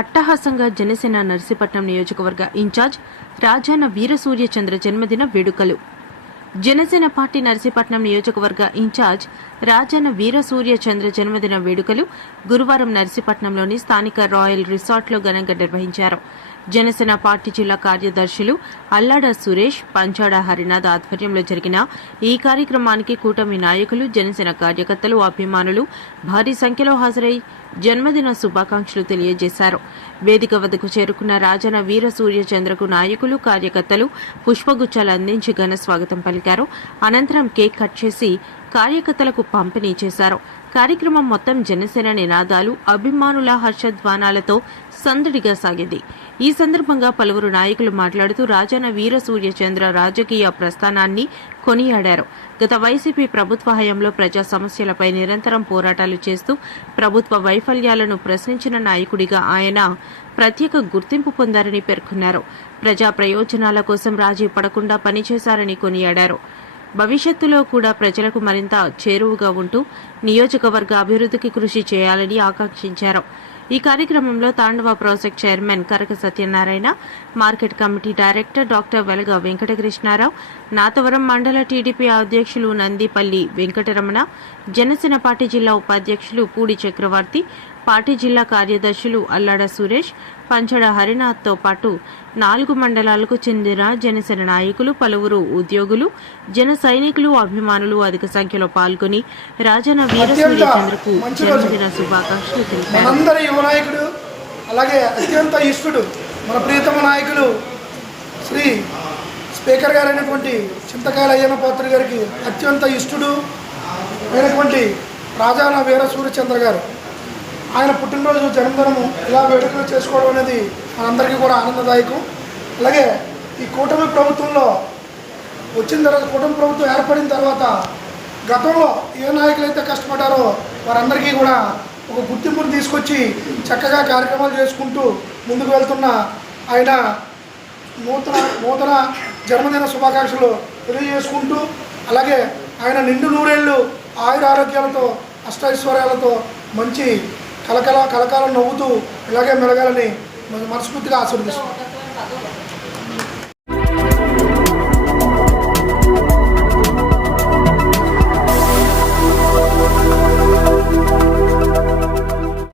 అట్టహాసంగా జనసేన నర్సీపట్నం నియోజకవర్గ ఇన్ఛార్జ్ రాజాన వీరసూర్యచంద్ర జన్మదిన వేడుకలు. జనసేన పార్టీ నర్సీపట్నం నియోజకవర్గ ఇన్ఛార్జ్ రాజాన వీరసూర్యచంద్ర జన్మదిన వేడుకలు గురువారం నర్సీపట్నంలోని స్థానిక రాయల్ రిసార్ట్లో ఘనంగా నిర్వహించారు. జనసేన పార్టీ జిల్లా కార్యదర్శులు అల్లాడ సురేష్, పంచాడ హరినాథ్ ఆధ్వర్యంలో జరిగిన ఈ కార్యక్రమానికి కూటమి నాయకులు, జనసేన కార్యకర్తలు, అభిమానులు భారీ సంఖ్యలో హాజరై జన్మదిన శుభాకాంక్షలు తెలియజేశారు. వేదిక వద్దకు చేరుకున్న రాజన వీరసూర్యచంద్రకు నాయకులు, కార్యకర్తలు పుష్పగుచ్చాలు అందించి ఘన స్వాగతం పలికారు. అనంతరం కేక్ కట్ చేసి కార్యకర్తలకు పంపిణీ చేశారు. కార్యక్రమం మొత్తం జనసేన నినాదాలు, అభిమానుల హర్షధ్వానాలతో సందడిగా సాగింది. ఈ సందర్భంగా పలువురు నాయకులు మాట్లాడుతూ రాజన వీరసూర్యచంద్ర రాజకీయ ప్రస్థానాన్ని కొనియాడారు. గత వైసీపీ ప్రభుత్వ హయాంలో ప్రజా సమస్యలపై నిరంతరం పోరాటాలు చేస్తూ ప్రభుత్వ వైఫల్యాలను ప్రశ్నించిన నాయకుడిగా ఆయన ప్రత్యేక గుర్తింపు పొందారని పేర్కొన్నారు. ప్రజా ప్రయోజనాల కోసం రాజీ పడకుండా పనిచేశారని కొనియాడారు. భవిష్యత్తులో కూడా ప్రజలకు మరింత చేరువగా ఉంటూ నియోజకవర్గ అభివృద్ధికి కృషి చేయాలని ఆకాంక్షించారు. ఈ కార్యక్రమంలో Tandava project chairman Karaka Satyanarayana, market committee director doctor Velaga Venkatakrishnarao, Nathavaram మండల టీడీపీ అధ్యక్షులు నందిపల్లి వెంకటరమణ, జనసేన పార్టీ జిల్లా ఉపాధ్యక్షులు పూడి చక్రవర్తి, పార్టీ జిల్లా కార్యదర్శులు అల్లాడ సురేష్, పంచడ హరినాథ్తో పాటు 4 మండలాలకు చెందిన జనసేన నాయకులు, పలువురు ఉద్యోగులు, జన సైనికులు, అభిమానులు అధిక సంఖ్యలో పాల్గొని రాజన వీరసూర్యచంద్రకు జన్మదిన శుభాకాంక్షలు తెలిపారు. మనందరి యువ నాయకుడు, అలాగే అత్యంత ఇష్టడు, మన ప్రియతమ నాయకులు శ్రీ స్పీకర్ గారైనటువంటి చింతకాయల అయ్యన్న పాత్ర గారికి అత్యంత ఇష్టడు అయినటువంటి రాజాన వీరసూర్యచంద్ర గారు ఆయన పుట్టినరోజు జన్మదినము ఇలా వేడుకలు చేసుకోవడం అనేది మనందరికీ కూడా ఆనందదాయకం. అలాగే ఈ కూటమి ప్రభుత్వంలో వచ్చిన తర్వాత, కూటమి ప్రభుత్వం ఏర్పడిన తర్వాత గతంలో ఏ నాయకులైతే కష్టపడ్డారో వారందరికీ కూడా ఒక గుర్తింపును తీసుకొచ్చి చక్కగా కార్యక్రమాలు చేసుకుంటూ ముందుకు వెళ్తున్న ఆయన నూతన జన్మదిన శుభాకాంక్షలు తెలియజేసుకుంటూ, అలాగే ఆయన నిండు నూరేళ్ళు ఆయుర ఆరోగ్యాలతో, అష్టైశ్వర్యాలతో మంచి కలకాలం నవ్వుతూ ఇలాగే మెలగాలని మనస్ఫూర్తిగా ఆశీర్వదిస్తున్నాం.